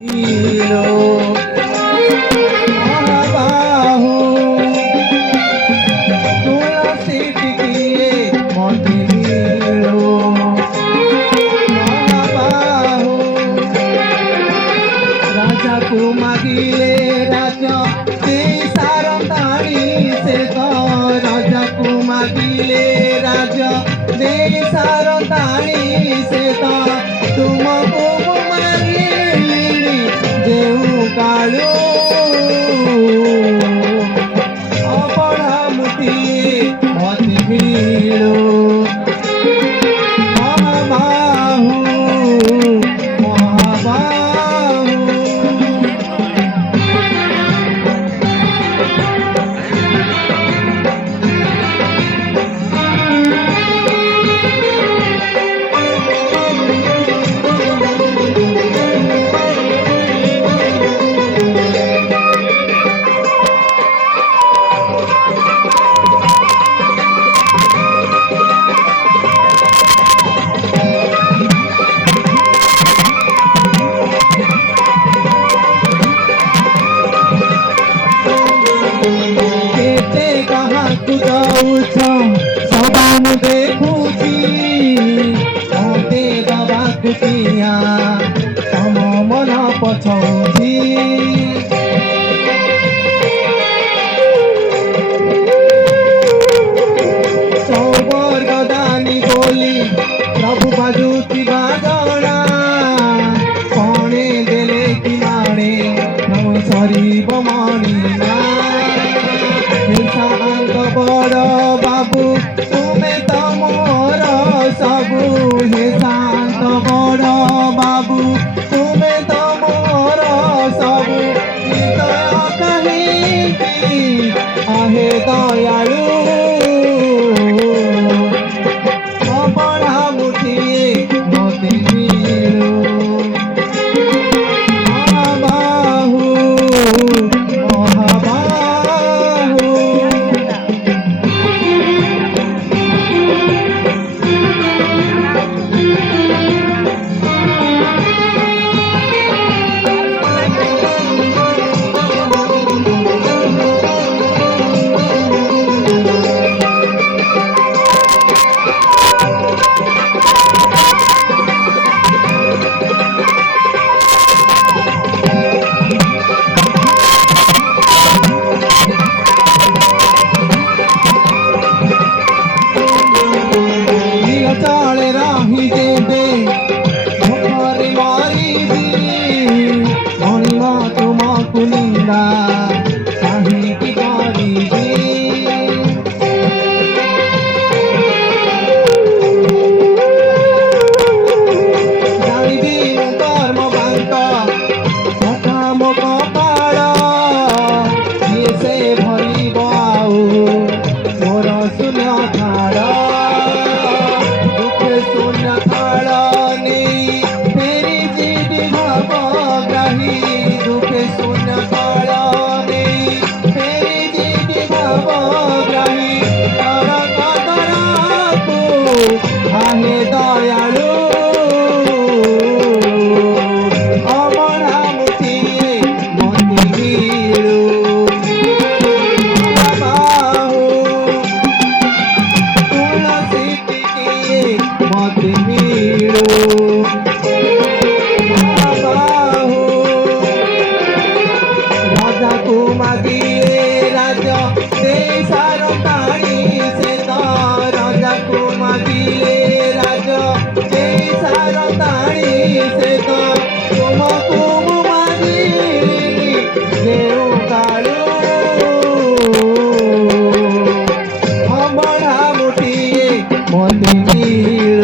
नीलो महाबाहु तुलसी टिकिए मोती नीलो महाबाहु राजा को मागिले राजा दे सारंदाणी से तो राजा को मागिले राजा दे सारंदाणी से तो तुमको कालो अपना मुठी मत भीड़ो महाबाहु महाबाहु सबानु देखुची मते दबाकु तिया तम मन पछौची सौवर्ग दानी बोली प्रभु बाजुती बाजना कणे देले कि माणे नम सरीब मणिना शांत बड़ बाबू तुम्हें तो मोर सबू हे शांत बड़ बाबू तुम्हें तो मोर सबू दया कहीं आहे दयालु अपना मुठिए मते मिलू महाबाहु महाबाहु कुनिंदा कहीं की बारी कर्म बंक सकाम कपाल ये से भरी बाऊ मोर शून्य थाड़ दुखे शून्य थाड़ नहीं तेरी जीवी भावग्राही दुखे शून्य थाड़ नहीं तेरी जीवी भावग्राही तर कदराको आहे दयालु राजा को मागिले राजा दे सारंदाणी से तो राजा को मागिले राजा दे सारंदाणी से तो तुमको मागिले देव कालो हमारा मुठिए मते मिलो